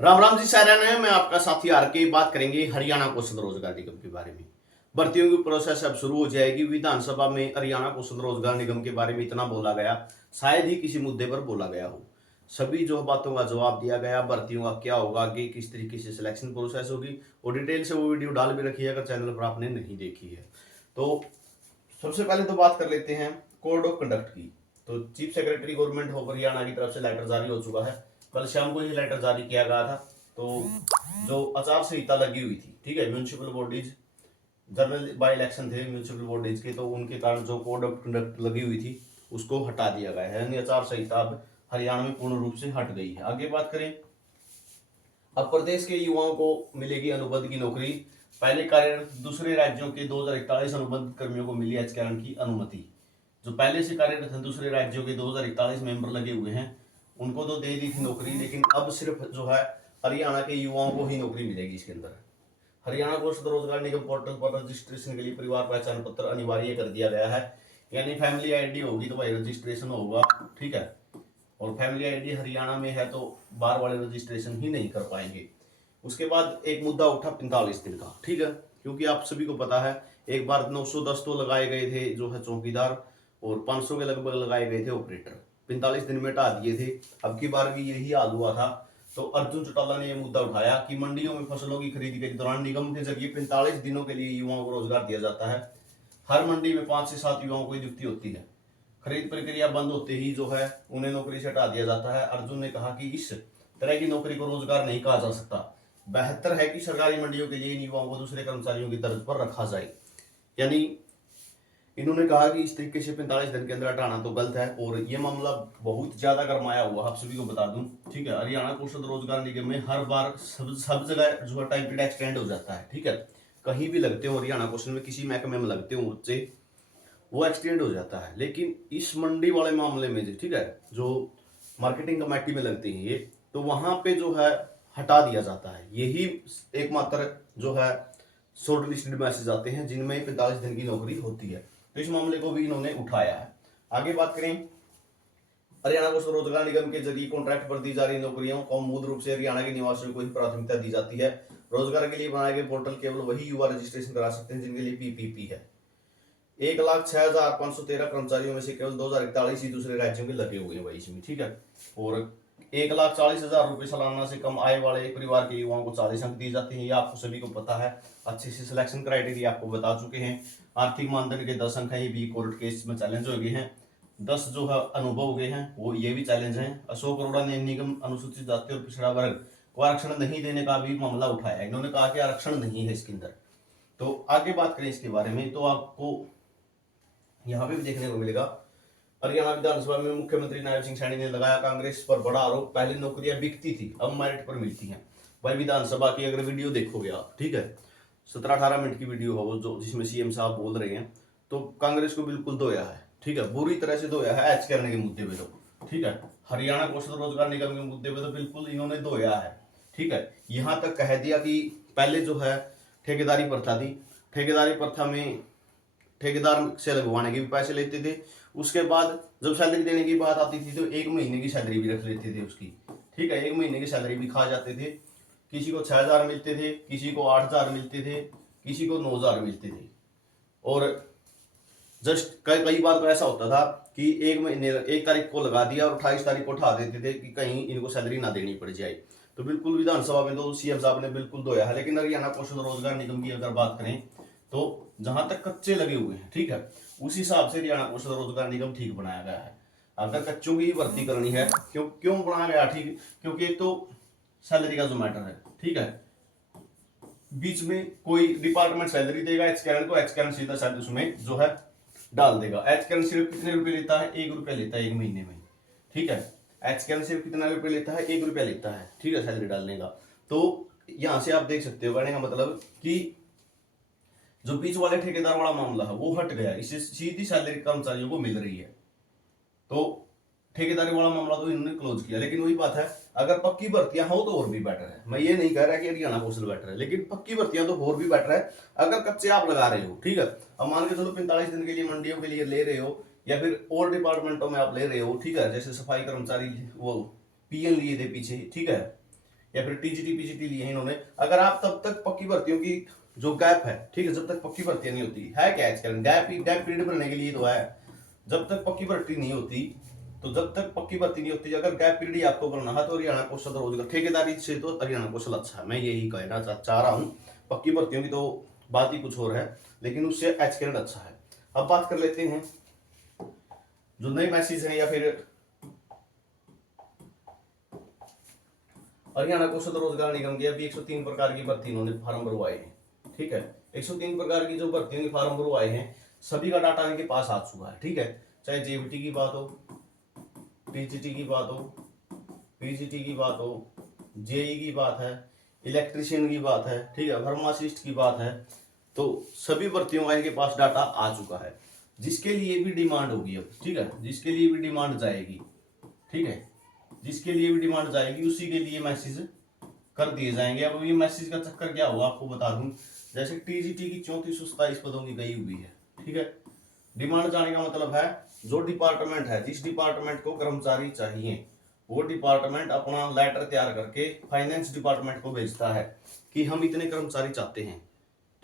राम राम जी सारण है। मैं आपका साथी आर के बात करेंगे हरियाणा कौशल रोजगार निगम के बारे में। भर्तियों की प्रोसेस अब शुरू हो जाएगी। विधानसभा में हरियाणा कौशल रोजगार निगम के बारे में इतना बोला गया, शायद ही किसी मुद्दे पर बोला गया हो। सभी जो बातों का जवाब दिया गया, भर्तियों का क्या होगा, आगे किस तरीके से सिलेक्शन प्रोसेस होगी, और डिटेल से वो वीडियो डाल भी रखी है अगर चैनल पर आपने नहीं देखी है तो। सबसे पहले तो बात कर लेते हैं कोड ऑफ कंडक्ट की। तो chief secretary government of Haryana की तरफ से लेटर जारी हो चुका है। कल शाम को ये लेटर जारी किया गया था। तो जो आचार संहिता लगी हुई थी, ठीक है, municipal bodies, general by election थे म्यूनिसिपल बॉडीज के, तो उनके कारण जो कोड ऑफ कंडक्ट लगी हुई थी उसको हटा दिया गया है, यानी आचार संहिता अब हरियाणा में पूर्ण रूप से हट गई है। आगे बात करें, अब प्रदेश के युवाओं को मिलेगी अनुबंध की नौकरी। पहले कार्यरत दूसरे राज्यों के 2041 अनुबंध कर्मियों को मिली एचकेआरएन की अनुमति। जो पहले से कार्यरत हैं दूसरे राज्यों के 2041 मेंबर लगे हुए हैं, उनको तो दे दी थी नौकरी, लेकिन अब सिर्फ जो है हरियाणा के युवाओं को ही नौकरी मिलेगी इसके अंदर। हरियाणा कौशल रोजगार निगम पोर्टल पर रजिस्ट्रेशन के लिए परिवार पहचान पत्र अनिवार्य कर दिया गया है। यानी फैमिली आईडी होगी तो भाई रजिस्ट्रेशन होगा, ठीक है। और फैमिली आईडी हरियाणा में है तो बाहर वाले रजिस्ट्रेशन ही नहीं कर पाएंगे। उसके बाद एक मुद्दा उठा 45 दिन का, ठीक है, क्योंकि आप सभी को पता है एक बार 910 तो लगाए गए थे जो है चौकीदार, और 500 के लगभग लगाए गए थे ऑपरेटर, 45 दिन में हटा दिए थे। अब की बार भी यही हाल हुआ था। तो अर्जुन चौटाला ने यह मुद्दा उठाया कि मंडियों में फसलों की खरीदी के दौरान निगम के जरिए 45 दिनों के लिए युवाओं को रोजगार दिया जाता है। हर मंडी में 5 से 7 युवाओं को नियुक्ति होती है। खरीद प्रक्रिया बंद होते ही जो है उन्हें नौकरी से हटा दिया जाता है। अर्जुन ने कहा कि इस तरह की नौकरी को रोजगार नहीं कहा जा सकता। बेहतर है कि सरकारी मंडियों के लिए इन युवाओं को दूसरे कर्मचारियों की तर्ज पर रखा जाए। यानी इन्होंने कहा कि इस तरीके से 45 दिन के अंदर हटाना तो गलत है, और ये मामला बहुत ज्यादा गरमाया हुआ, आप सभी को बता दूं, ठीक है। हरियाणा कौशल रोजगार निगम में हर बार सब जगह जो है टाइम पीरियड एक्सटेंड हो जाता है, ठीक है। कहीं भी लगते हो हरियाणा कौशल में, किसी महकमे में लगते हो बच्चे, वो एक्सटेंड हो जाता है। लेकिन इस मंडी वाले मामले में ठीक है, जो मार्केटिंग कमेटी में लगती है ये, तो वहां पे जो है हटा दिया जाता है। यही एकमात्र जो है शॉर्ट लिस्टेड मैसेज आते हैं जिनमें 45 दिन की नौकरी होती है। तो इस मामले को भी इन्होंने उठाया है। आगे बात करें, हरियाणा को रोजगार निगम के जरिए कॉन्ट्रैक्ट पर दी जा रही नौकरियों को मूल रूप से हरियाणा के निवासियों को ही प्राथमिकता दी जाती है। रोजगार के लिए बनाए गए पोर्टल केवल वही युवा रजिस्ट्रेशन करा सकते हैं जिनके लिए पीपीपी है। 1,06,513 कर्मचारियों में से केवल 2,041 ही दूसरे राज्यों के लगे हुए हैं भाई इसमें, ठीक है। और 1,40,000 रुपए सालाना से कम आय वाले परिवार के युवाओं को 40 अंक दिए जाते हैं। ये आपको सभी को पता है, अच्छे से सिलेक्शन क्राइटेरिया आपको बता चुके हैं। आर्थिक मानदंड के 10 अंक है, ये भी कोर्ट केस में चैलेंज हो गए हैं। 10 जो है अनुभव हो गए हैं, वो ये भी चैलेंज है। अशोक अरोड़ा ने निगम अनुसूचित जाति और पिछड़ा वर्ग को आरक्षण नहीं देने का भी मामला उठाया। इन्होंने कहा कि आरक्षण नहीं है इसके अंदर। तो आगे बात करें इसके बारे में, तो आपको यहाँ पे भी देखने को मिलेगा, हरियाणा विधानसभा में मुख्यमंत्री नायब सिंह सैनी ने लगाया कांग्रेस पर बड़ा आरोप। पहले नौकरियां बिकती थी, अब मेरिट पर मिलती हैं। भाई विधानसभा की अगर वीडियो देखोगे आप, ठीक है, 17-18 मिनट की वीडियो हो वो, जो जिसमें सीएम साहब बोल रहे हैं, तो कांग्रेस को बिल्कुल धोया है, ठीक है, बुरी तरह से धोया है। एच करने के मुद्दे पे तो, ठीक है, हरियाणा कौशल रोजगार निगम के मुद्दे पे तो बिल्कुल इन्होंने धोया है, ठीक है। यहां तक कह दिया कि पहले जो है ठेकेदारी प्रथा थी, ठेकेदारी प्रथा में ठेकेदार से लगवाने के भी पैसे लेते थे। उसके बाद जब सैलरी देने की बात आती थी तो 1 महीने की सैलरी भी रख लेते थे उसकी, ठीक है, 1 महीने की सैलरी भी खा जाते थे। किसी को 6,000 मिलते थे, किसी को 8,000 मिलते थे, किसी को 9,000 मिलते थे। और जस्ट कई बार तो ऐसा होता था कि 1 महीने 1 तारीख को लगा दिया और 28 तारीख को उठा देते थे कि कहीं इनको सैलरी ना देनी पड़ जाए। तो बिल्कुल विधानसभा में तो सीएम साहब ने बिल्कुल धोया है। लेकिन हरियाणा कौशल रोजगार निगम की अगर बात करें तो जहां तक कच्चे लगे हुए हैं, ठीक है, उस हिसाब से हरियाणा कौशल रोजगार निगम ठीक बनाया गया है। अगर कच्चों की ही भर्ती करनी है, क्यों क्यों बनाया गया ठीक, क्योंकि एक तो सैलरी का जो मैटर है, ठीक है, बीच में कोई डिपार्टमेंट सैलरी देगा एचकेआरएन को, एचकेआरएन सीधा शायद उसमें जो है डाल देगा। एचकेआरएन सिर्फ कितने रुपए लेता है? 1 रुपया लेता है 1 महीने में, ठीक है। एचकेआरएन सिर्फ कितना रुपये लेता है? 1 रुपया लेता है, ठीक है, सैलरी डालने का। तो यहां से आप देख सकते हो, कहने का मतलब कि जो बीच वाले ठेकेदार वाला मामला है वो हट गया, इससे सीधी सैलरी कर्मचारियों को मिल रही है। तो ठेकेदारी वाला मामला तो इन्होंने क्लोज किया। लेकिन वही बात है, अगर पक्की भर्तियां हो तो और भी बेटर है। मैं ये नहीं कह रहा कि हरियाणा कौशल बेटर है, लेकिन पक्की भर्तियां तो और भी बेटर है। अगर कच्चे आप लगा रहे हो, ठीक है, अब मान के चलो 45 दिन के लिए मंडियों के लिए ले रहे हो, या फिर और डिपार्टमेंटों में आप ले रहे हो, ठीक है, जैसे सफाई कर्मचारी वो पीएन लिए थे पीछे, ठीक है, या फिर टीजीटी पीजीटी लिए हैं इन्होंने, अगर आप तब तक पक्की भर्तियों की जो गैप है, ठीक है, जब तक पक्की भर्ती नहीं होती है क्या गैप पीरियड भरने के लिए तो है, जब तक पक्की भर्ती नहीं होती, तो जब तक पक्की भर्ती नहीं होती, अगर गैप पीरियड आपको भरना है तो हरियाणा कौशल रोजगार ठेकेदारी से तो हरियाणा कौशल अच्छा है, मैं यही कहना चाह रहा हूँ। पक्की भर्तियों की तो बात ही कुछ और है, लेकिन उससे एचकेएल अच्छा है। अब बात कर लेते हैं जो नए मैसेज हैं या फिर हरियाणा कौशल रोजगार निगम की अभी 103 प्रकार की भर्ती इन्होंने फार्म भरवाए हैं, ठीक है। 103 प्रकार की जो भर्तियों के फार्म भरवाए हैं सभी का डाटा इनके पास आ चुका है, ठीक है। चाहे जेबीटी की बात हो, टीजीटी की बात हो, पीजीटी की बात हो, जेई की बात है, इलेक्ट्रिशियन की बात है, ठीक है, फार्मासिस्ट की बात है, तो सभी भर्तियों का इनके पास डाटा आ चुका है। जिसके लिए भी डिमांड होगी अब, ठीक है, जिसके लिए भी डिमांड जाएगी, ठीक है, जिसके लिए भी डिमांड जाएगी उसी के लिए मैसेज कर दिए जाएंगे। अब ये मैसेज का चक्कर क्या हुआ आपको बता दूं, जैसे टीजीटी की 3427 पदों की गई हुई है, ठीक है। डिमांड जाने का मतलब है जो डिपार्टमेंट है, जिस डिपार्टमेंट को कर्मचारी चाहिए, वो डिपार्टमेंट अपना लेटर तैयार करके फाइनेंस डिपार्टमेंट को भेजता है कि हम इतने कर्मचारी चाहते हैं,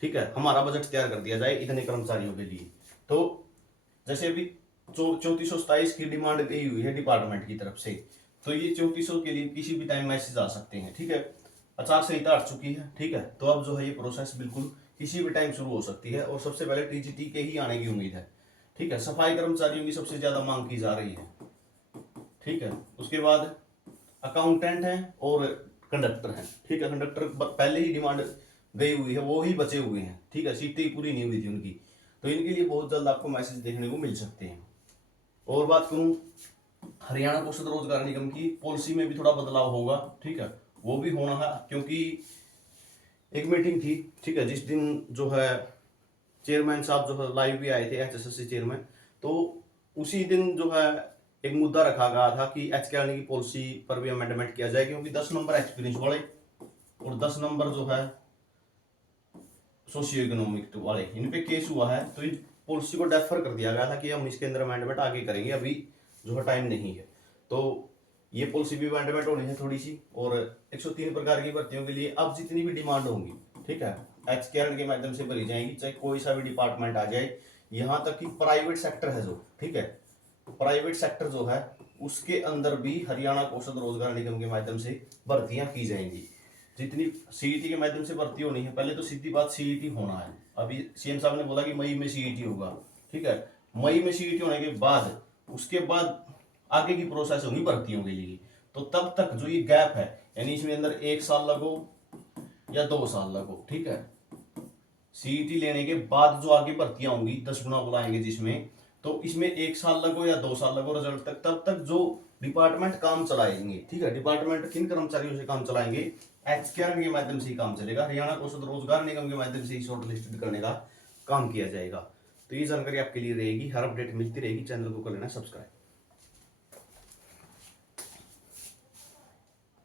ठीक है, हमारा बजट तैयार कर दिया जाए इतने कर्मचारियों के लिए। तो जैसे अभी 3427 की डिमांड गई हुई है डिपार्टमेंट की तरफ से, तो ये 3400 के लिए किसी भी टाइम मैसेज आ सकते हैं, ठीक है। आचार संहिता हट चुकी है, ठीक है, तो अब जो है ये प्रोसेस बिल्कुल किसी भी टाइम शुरू हो सकती है, और सबसे पहले टीजीटी के ही आने की उम्मीद है, ठीक है। सफाई कर्मचारियों की सबसे ज्यादा मांग की जा रही है, ठीक है। उसके बाद अकाउंटेंट है और कंडक्टर है, ठीक है। कंडक्टर पहले ही डिमांड गई हुई है, वो ही बचे हुए हैं, ठीक है, सीटें पूरी नहीं हुई थी उनकी, तो इनके लिए बहुत जल्द आपको मैसेज देखने को मिल सकते हैं। और बात करूं हरियाणा कौशल रोजगार निगम की पॉलिसी में भी थोड़ा बदलाव होगा, ठीक है, वो भी होना है, क्योंकि एक मीटिंग थी, ठीक है, जिस दिन जो है चेयरमैन साहब जो है लाइव भी आए थे, एचएसएससी चेयरमैन, तो उसी दिन जो है एक मुद्दा रखा गया था कि एचकेएल की पॉलिसी पर भी अमेंडमेंट किया जाए, क्योंकि 10 नंबर एक्सपीरियंस वाले और 10 नंबर जो है सोशियो इकोनॉमिक वाले, इन पे केस हुआ है, तो इस पॉलिसी को डेफर कर दिया गया था कि हम इसके अंदर अमेंडमेंट आगे करेंगे, अभी जो है टाइम नहीं है। तो ये पॉलिसी भी अमेंडमेंट होनी है थोड़ी सी। और 103 प्रकार की भर्तियों के लिए अब जितनी भी डिमांड होंगी, ठीक है, एचकेएल के माध्यम से भरी जाएंगी, चाहे कोई सा भी डिपार्टमेंट आ जाए, यहाँ तक कि प्राइवेट सेक्टर है जो, ठीक है, प्राइवेट सेक्टर जो है उसके अंदर भी हरियाणा कौशल रोजगार निगम के माध्यम से भर्तियां की जाएंगी। जितनी सीईटी के माध्यम से भर्ती होनी है, पहले तो सीधी बात सीईटी होना है। अभी सीएम साहब ने बोला कि मई में सीईटी होगा, ठीक है, मई में सीईटी होने के बाद उसके बाद आगे की प्रोसेस होगी भर्तियों के लिए। तो तब तक जो ये गैप है, यानी इसमें अंदर 1 साल लगो या 2 साल लगो, ठीक है, सीईटी लेने के बाद जो आगे भर्तियां होंगी 10 गुना बुलाएंगे जिसमें, तो इसमें 1 साल लगो या 2 साल लगो रिजल्ट तक, तब तक जो डिपार्टमेंट काम चलाएंगे, ठीक है, डिपार्टमेंट किन कर्मचारियों से काम चलाएंगे, एचकेएल के माध्यम से ही काम चलेगा, हरियाणा कौशल रोजगार निगम के माध्यम से ही शॉर्ट लिस्टेड करने का काम किया जाएगा। तो ये जानकारी आपके लिए रहेगी, हर अपडेट मिलती रहेगी, चैनल को कर लेना सब्सक्राइब।